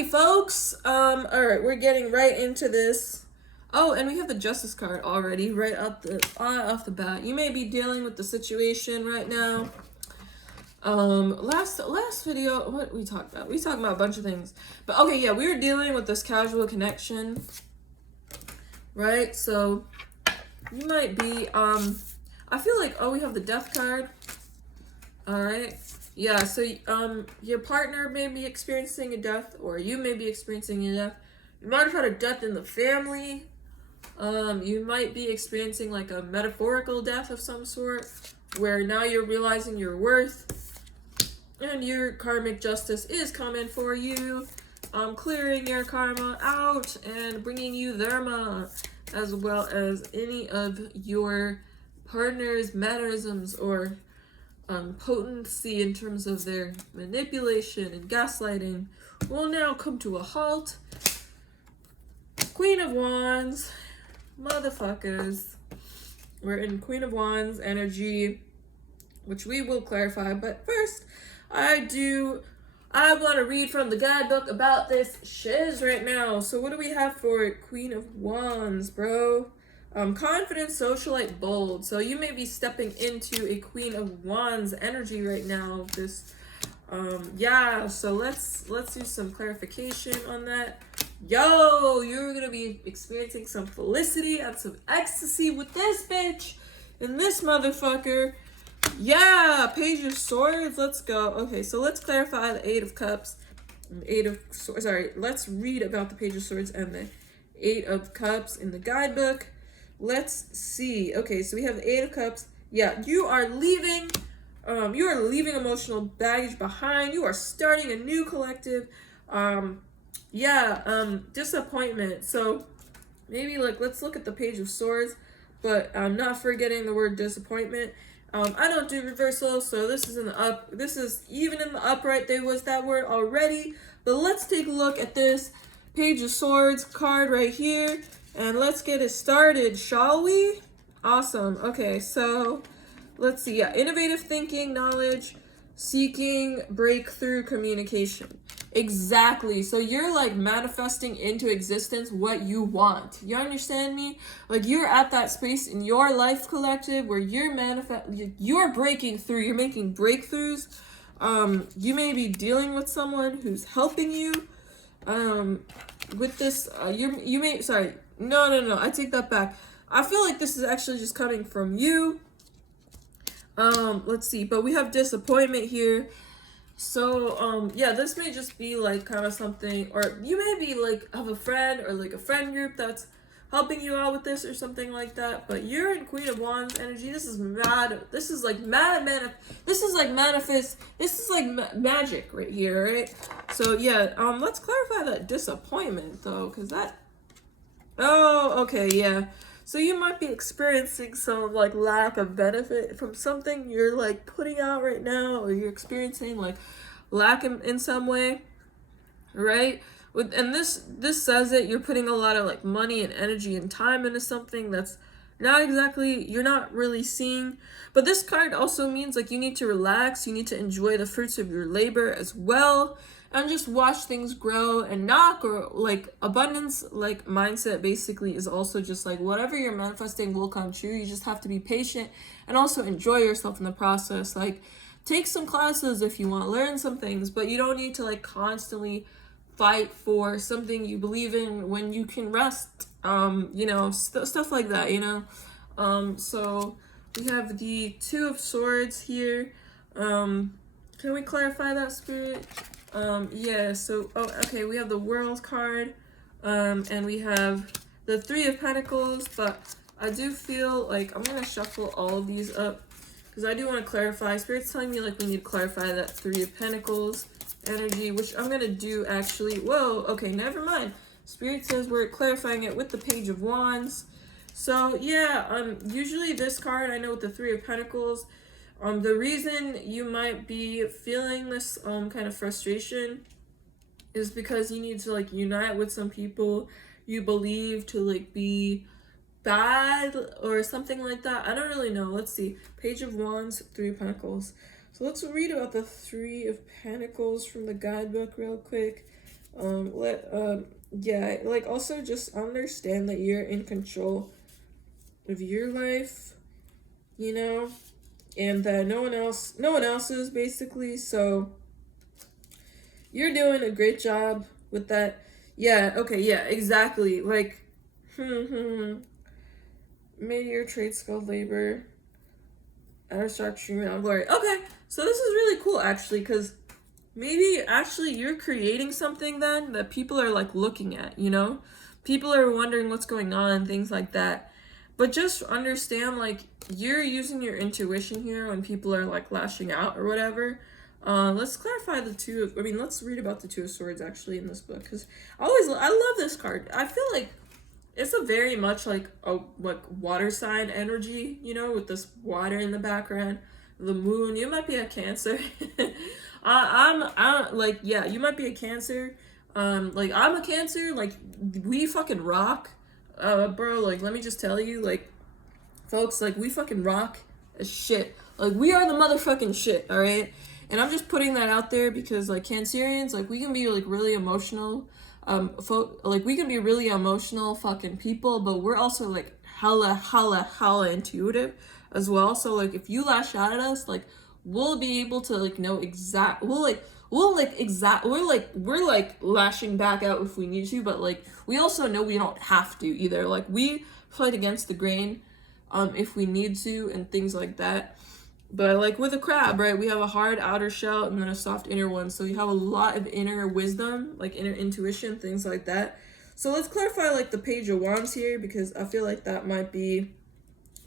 Howdy, folks. All right, we're getting right into this. Oh, and we have the justice card already, right off the bat. You may be dealing with the situation right now. Last video, what we talked about? We talked about a bunch of things, but okay, yeah, we were dealing with this casual connection, right? So you might be, I feel like, oh, we have the death card. All right. Yeah, so your partner may be experiencing a death, or you may be experiencing a death. You might have had a death in the family. You might be experiencing like a metaphorical death of some sort, where now you're realizing your worth, and your karmic justice is coming for you, clearing your karma out and bringing you dharma, as well as any of your partner's mannerisms or potency in terms of their manipulation and gaslighting will now come to a halt. Queen of Wands, motherfuckers. We're in Queen of Wands energy, which we will clarify. But first, I want to read from the guidebook about this shiz right now. So what do we have for Queen of Wands, bro? Confident, socialite, bold. So you may be stepping into a Queen of Wands energy right now. This, yeah. So let's do some clarification on that. Yo, you're gonna be experiencing some felicity and some ecstasy with this bitch and this motherfucker. Yeah, Page of Swords. Let's go. Okay, so let's clarify the Eight of Cups. Let's read about the Page of Swords and the Eight of Cups in the guidebook. Let's see. Okay, so we have the Eight of Cups. Yeah, you are leaving emotional baggage behind. You are starting a new collective. Disappointment. So maybe let's look at the Page of Swords, but I'm not forgetting the word disappointment. I don't do reversal, so this is in the up. This is even in the upright. There was that word already, but let's take a look at this Page of Swords card right here. And let's get it started, shall we? Awesome. Okay, so let's see. Yeah, innovative thinking, knowledge, seeking, breakthrough, communication. Exactly. So you're like manifesting into existence what you want. You understand me? Like you're at that space in your life collective where you're breaking through, you're making breakthroughs. You may be dealing with someone who's helping you. With this, No, I take that back. I feel like this is actually just coming from you. Let's see. But we have disappointment here. So, yeah, this may just be like kind of something, or you may be like have a friend or like a friend group that's helping you out with this or something like that. But you're in Queen of Wands energy. This is mad. This is like This is like manifest. This is like magic right here, right? So yeah, let's clarify that disappointment though, because that. Oh, okay, yeah. So you might be experiencing some like lack of benefit from something you're like putting out right now, or you're experiencing like lack in some way, right? And this says that you're putting a lot of like money and energy and time into something that's not exactly, you're not really seeing. But this card also means like you need to relax, you need to enjoy the fruits of your labor as well, and just watch things grow and not grow. Like abundance, like mindset basically is also just like whatever you're manifesting will come true. You just have to be patient and also enjoy yourself in the process. Like take some classes if you want to learn some things, but you don't need to like constantly fight for something you believe in when you can rest. Stuff like that, so we have the Two of Swords here. Can we clarify that, Spirit? Okay, we have the World card, and we have the Three of Pentacles, but I do feel like I'm gonna shuffle all of these up because I do want to clarify. Spirit's telling me like we need to clarify that Three of Pentacles energy, which I'm gonna do actually. Whoa, okay, never mind. Spirit says we're clarifying it with the Page of Wands. So yeah, usually this card, I know with the Three of Pentacles, the reason you might be feeling this kind of frustration is because you need to like unite with some people you believe to like be bad or something like that. I don't really know. Let's see. Page of Wands, Three of Pentacles. So let's read about the Three of Pentacles from the guidebook real quick. Yeah, like also just understand that you're in control of your life, you know, and that no one else is basically. So you're doing a great job with that. Yeah, okay, yeah, exactly. Like, maybe your trade skilled labor, start streaming out glory. Okay, so this is really cool actually, because maybe actually you're creating something then that people are like looking at, you know? People are wondering what's going on, things like that. But just understand like you're using your intuition here when people are like lashing out or whatever. Let's clarify let's read about the Two of Swords actually in this book, because I love this card. I feel like it's a very much like a like water sign energy, you know, with this water in the background, the moon. You might be a Cancer. I'm like, yeah, you might be a Cancer. Like I'm a Cancer. Like we fucking rock, bro. Like let me just tell you, like, folks, like we fucking rock as shit. Like we are the motherfucking shit. All right. And I'm just putting that out there because like Cancerians, like we can be like really emotional. Like we can be really emotional fucking people, but we're also like hella intuitive as well. So like if you lash out at us, like we'll be able to like know we're like lashing back out if we need to, but like we also know we don't have to either. Like we fight against the grain if we need to and things like that. But like with a crab, right, we have a hard outer shell and then a soft inner one. So you have a lot of inner wisdom, like inner intuition, things like that. So let's clarify like the Page of Wands here, because I feel like that might be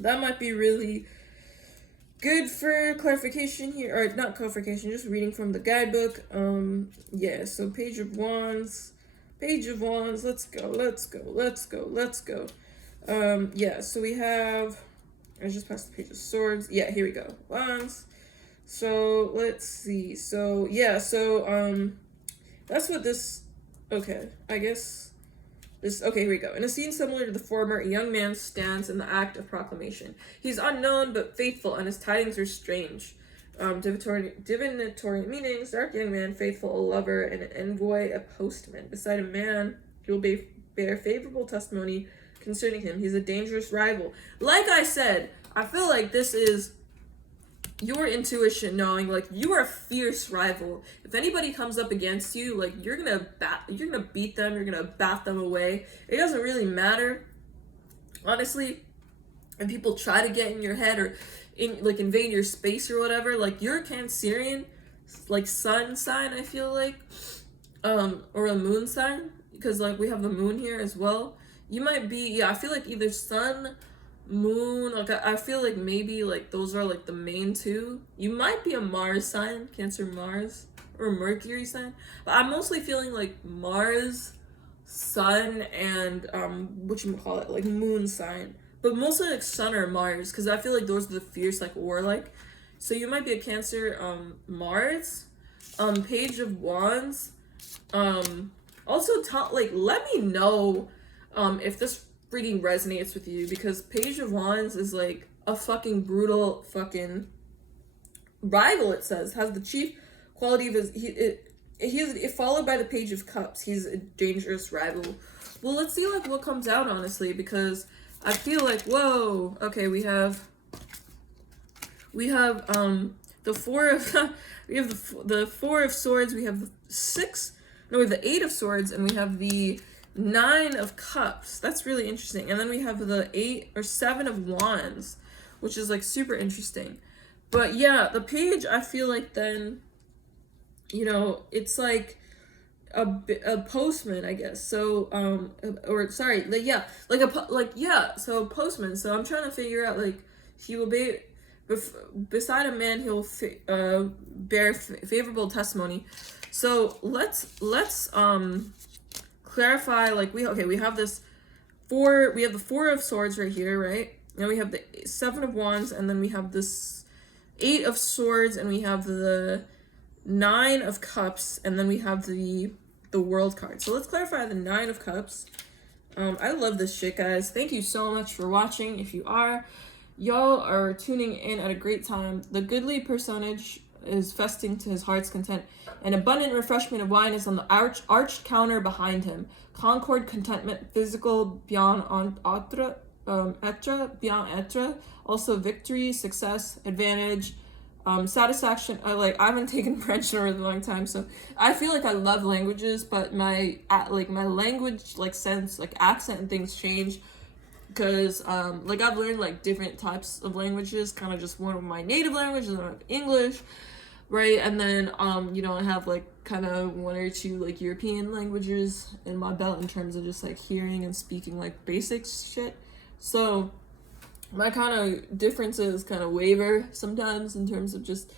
really good for clarification here, or not clarification, just reading from the guidebook. Yeah, so Page of Wands, let's go. Yeah, so we have, I just passed the Page of Swords. Yeah, here we go. Wands. So let's see. So yeah, that's what this. Okay, I guess this. Okay, here we go. In a scene similar to the former, a young man stands in the act of proclamation. He's unknown but faithful, and his tidings are strange. Divinatory meanings: dark young man, faithful, a lover, and an envoy, a postman. Beside a man, he will bear favorable testimony concerning him. He's a dangerous rival. Like I said, I feel like this is your intuition knowing like you are a fierce rival. If anybody comes up against you, like you're gonna beat them, you're gonna bat them away. It doesn't really matter, honestly. And people try to get in your head or invade your space or whatever, like you're a Cancerian, like sun sign, I feel like, or a moon sign, because like we have the moon here as well. You might be, yeah, I feel like either sun, moon, like I feel like maybe like those are like the main two. You might be a Mars sign, Cancer Mars, or Mercury sign, but I'm mostly feeling like Mars, sun, and like moon sign, but mostly like sun or Mars, because I feel like those are the fierce, like warlike. So you might be a Cancer, Mars, Page of Wands. Also let me know if this freaking resonates with you, because Page of Wands is like a fucking brutal fucking rival. It says has the chief quality of he's followed by the Page of Cups. He's a dangerous rival. Well, let's see like what comes out, honestly, because I feel like, whoa, okay, we have the four of we have the Four of Swords, we have we have the Eight of Swords, and we have the Nine of Cups. That's really interesting. And then we have the Seven of Wands, which is like super interesting. But yeah, the page, I feel like then, you know, it's like a postman, I guess. So so postman. So I'm trying to figure out like he will be beside a man, he'll bear favorable testimony. So let's clarify, like we have the Four of Swords right here, right? And we have the Seven of Wands, and then we have this Eight of Swords, and we have the Nine of Cups, and then we have the World card. So let's clarify the Nine of Cups. I love this shit, guys. Thank you so much for watching. If you are, y'all are tuning in at a great time. The goodly personage is festing to his heart's content. An abundant refreshment of wine is on the arched counter behind him. Concord, contentment, physical, bien être, also victory, success, advantage, satisfaction. I haven't taken French in a really long time, so I feel like I love languages, but my language sense, accent and things change, because I've learned different types of languages, kind of just one of my native languages, and then I have English, right? And then I have kind of one or two European languages in my belt in terms of just hearing and speaking basic shit. So my kind of differences kind of waver sometimes in terms of just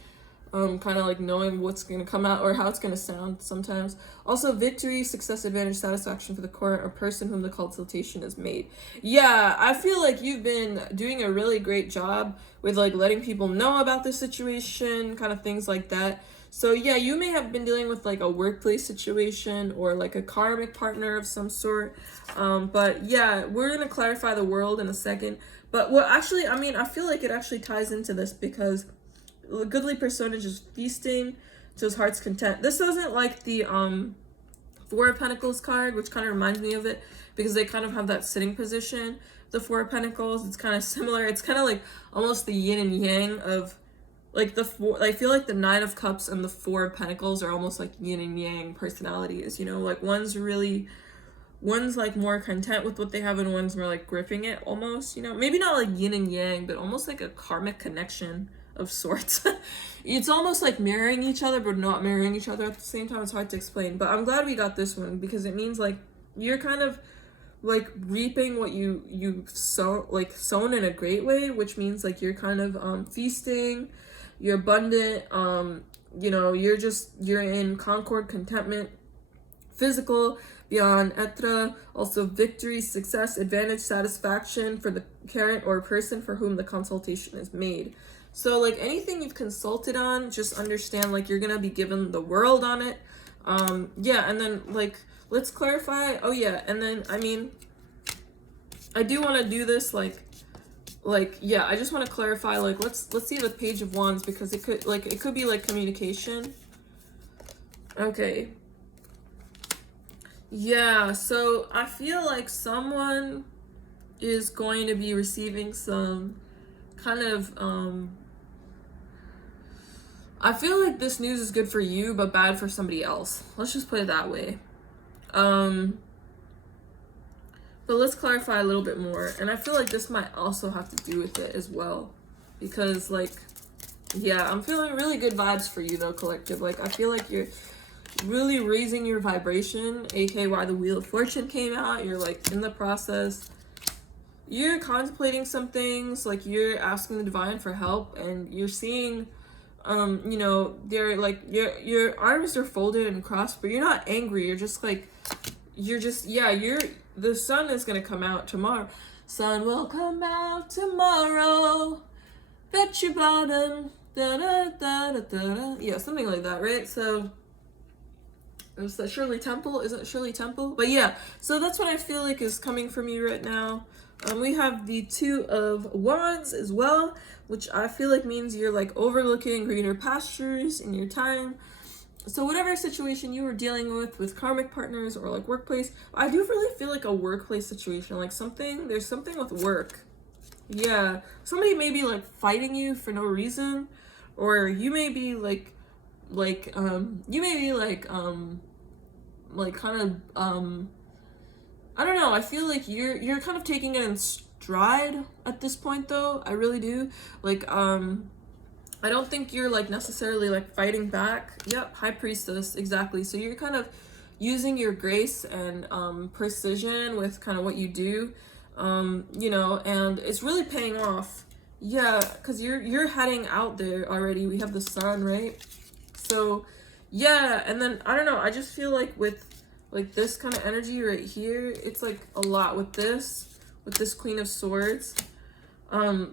kind of knowing what's going to come out or how it's going to sound sometimes. Also, victory, success, advantage, satisfaction for the court or person whom the consultation is made. Yeah, I feel like you've been doing a really great job with letting people know about the situation, kind of things like that. So yeah, you may have been dealing with a workplace situation or a karmic partner of some sort. But yeah, we're going to clarify the world in a second. But I feel like it actually ties into this, because the goodly personage is feasting to his heart's content. This doesn't the Four of Pentacles card, which kind of reminds me of it, because they kind of have that sitting position. The Four of Pentacles, it's kind of similar. It's kind of almost the yin and yang of the four. I feel like the Nine of Cups and the Four of Pentacles are almost yin and yang personalities, one's more content with what they have, and one's more gripping it almost, maybe not yin and yang, but almost a karmic connection of sorts. It's almost mirroring each other, but not mirroring each other at the same time. It's hard to explain, but I'm glad we got this one, because it means you're kind of reaping what you've sown in a great way, which means you're kind of feasting, you're abundant, you're in concord, contentment, physical, beyond être, also victory, success, advantage, satisfaction for the parent or person for whom the consultation is made. So anything you've consulted on, just understand you're gonna be given the world on it. Yeah, and then let's clarify. Oh yeah, and then I do want to do this yeah, I just want to clarify let's see the Page of Wands, because it could be communication. Okay. Yeah, so I feel someone is going to be receiving some kind of I feel this news is good for you but bad for somebody else. Let's just put it that way. But let's clarify a little bit more. And I feel this might also have to do with it as well, because yeah, I'm feeling really good vibes for you though, collective. I feel you're really raising your vibration, aka why the Wheel of Fortune came out. You're in the process, you're contemplating some things, you're asking the divine for help, and you're seeing they're your arms are folded and crossed, but you're not angry. You're just the sun is gonna come out tomorrow. Sun will come out tomorrow, bet your bottom, da da da da da. Yeah, something like that, right? So is that Shirley Temple? Isn't it Shirley Temple? But yeah, so that's what I feel is coming from you right now. We have the Two of Wands as well, which I feel means you're overlooking greener pastures in your time. So whatever situation you were dealing with karmic partners or workplace, I do really feel a workplace situation, there's something with work. Yeah, somebody may be fighting you for no reason, or you may be you may be kind of I don't know, I feel you're kind of taking it in stride at this point though. I really do. I don't think you're necessarily fighting back. Yep, High Priestess, exactly. So you're kind of using your grace and precision with kind of what you do, and it's really paying off. Yeah, because you're heading out there already. We have the sun, right? So yeah, and then I don't know, I just feel with this kind of energy right here, it's a lot with this Queen of Swords.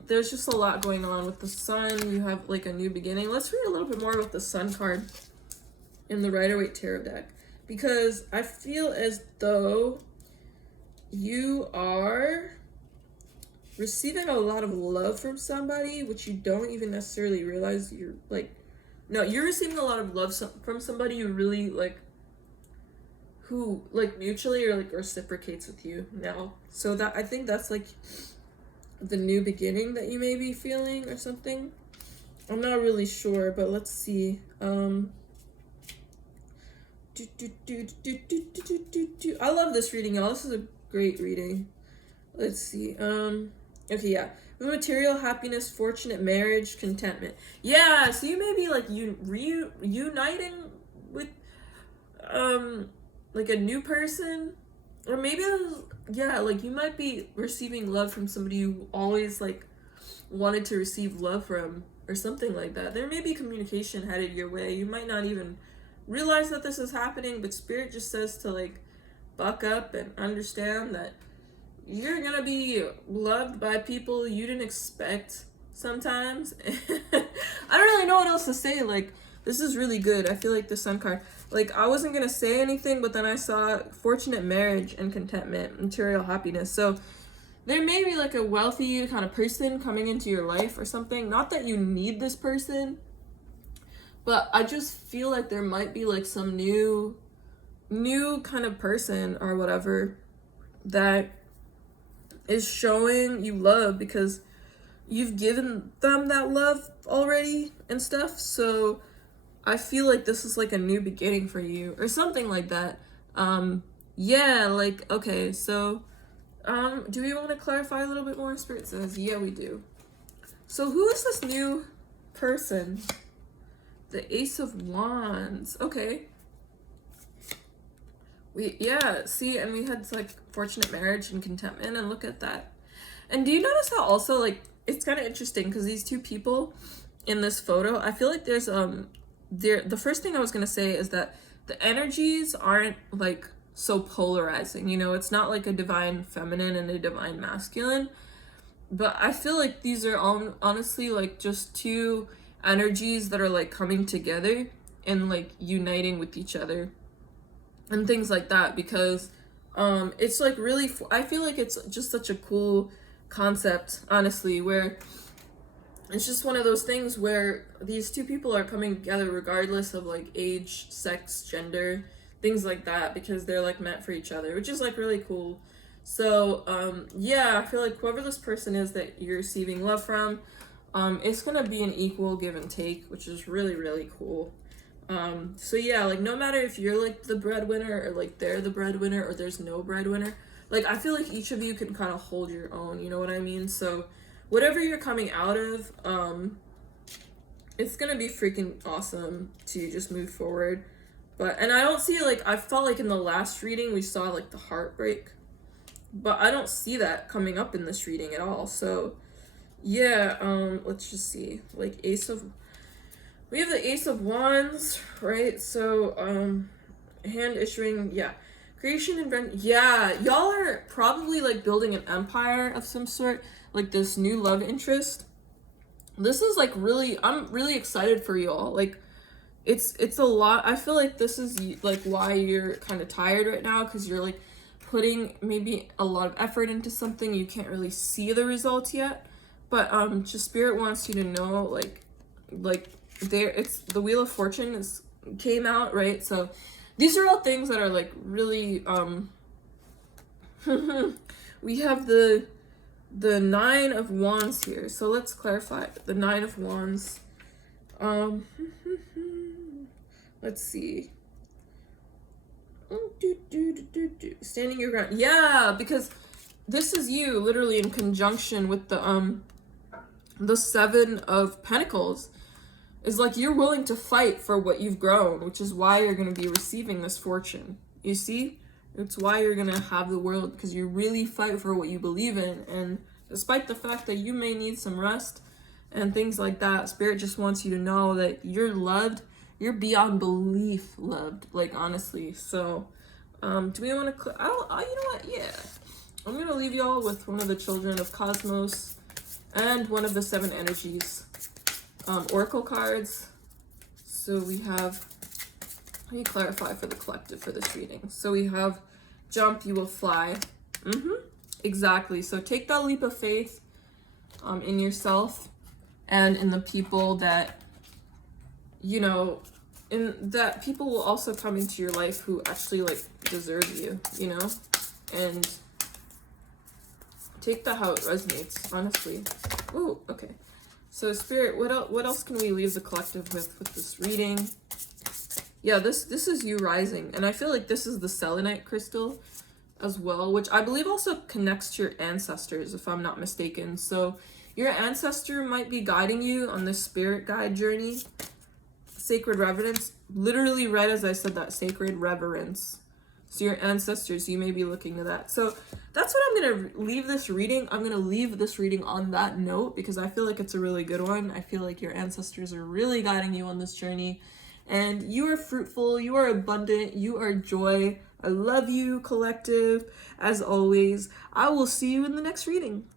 There's just a lot going on with the sun. You have a new beginning. Let's read a little bit more about the Sun card in the Rider-Waite Tarot deck, because I feel as though you are receiving a lot of love from somebody, which you don't even necessarily realize you're No, you're receiving a lot of love from somebody you really like, who like mutually or like reciprocates with you now. So that, I think that's like the new beginning that you may be feeling or something. I'm not really sure, but let's see. I love this reading, y'all. This is a great reading. Let's see. Okay, yeah. Material happiness, fortunate marriage, contentment. Yeah, so you may be like reuniting with like a new person, or maybe yeah, like you might be receiving love from somebody you always like wanted to receive love from, or something like that. There may be communication headed your way. You might not even realize that this is happening, but spirit just says to like buck up and understand that you're gonna be loved by people you didn't expect sometimes. I don't really know what else to say. Like, this is really good. I feel like the Sun card, like, I wasn't gonna say anything, but then I saw fortunate marriage and contentment, material happiness. So there may be like a wealthy kind of person coming into your life or something. Not that you need this person, but I just feel like there might be like some new kind of person or whatever that is showing you love because you've given them that love already and stuff. So I feel like this is like a new beginning for you or something like that. Yeah, like, okay, so do we want to clarify a little bit more? Spirit says, yeah, we do. So who is this new person? The Ace of Wands. Okay. See, and we had like fortunate marriage and contentment, and look at that. And do you notice how also like it's kind of interesting because these two people in this photo, I feel like there's the first thing I was gonna say is that the energies aren't like so polarizing, you know. It's not like a divine feminine and a divine masculine, but I feel like these are honestly like just two energies that are like coming together and like uniting with each other and things like that, because it's like really I feel like it's just such a cool concept, honestly, where it's just one of those things where these two people are coming together regardless of like age, sex, gender, things like that, because they're like meant for each other, which is like really cool. So yeah, I feel like whoever this person is that you're receiving love from, it's gonna be an equal give and take, which is really, really cool. So yeah, like no matter if you're like the breadwinner or like they're the breadwinner or there's no breadwinner, like I feel like each of you can kind of hold your own, you know what I mean? So whatever you're coming out of, it's gonna be freaking awesome to just move forward. And I don't see, like, I felt like in the last reading we saw like the heartbreak, but I don't see that coming up in this reading at all. So yeah, let's just see, like we have the Ace of Wands, right? So, hand issuing, yeah. Creation and yeah, y'all are probably like building an empire of some sort, like this new love interest. This is like really, I'm really excited for y'all. Like, it's a lot. I feel like this is like why you're kind of tired right now, because you're like putting maybe a lot of effort into something. You can't really see the results yet, but just Spirit wants you to know, like there, it's the Wheel of Fortune came out, right? So these are all things that are like really we have the Nine of Wands here. So let's clarify the Nine of Wands. Let's see. Standing your ground. Yeah, because this is you literally in conjunction with the Seven of Pentacles. Is like you're willing to fight for what you've grown, which is why you're going to be receiving this fortune. You see? It's why you're going to have the world, because you really fight for what you believe in. And despite the fact that you may need some rest and things like that, Spirit just wants you to know that you're loved. You're beyond belief loved, like, honestly. So, do we want to... you know what? Yeah. I'm going to leave y'all with one of the Children of Cosmos and one of the Seven Energies. Oracle cards. So we have, let me clarify for the collective for this reading. So we have jump, you will fly. Exactly. So take that leap of faith in yourself and in the people that you know, and that people will also come into your life who actually like deserve you, you know, and take that how it resonates, honestly. Oh, okay. So Spirit, what else can we leave the collective with this reading? Yeah, this is you rising, and I feel like this is the selenite crystal as well, which I believe also connects to your ancestors, if I'm not mistaken. So your ancestor might be guiding you on this spirit guide journey. Sacred reverence, literally read as I said that, sacred reverence. So your ancestors, you may be looking to that. So that's what I'm going to leave this reading. I'm going to leave this reading on that note because I feel like it's a really good one. I feel like your ancestors are really guiding you on this journey. And you are fruitful, you are abundant, you are joy. I love you, collective. As always, I will see you in the next reading.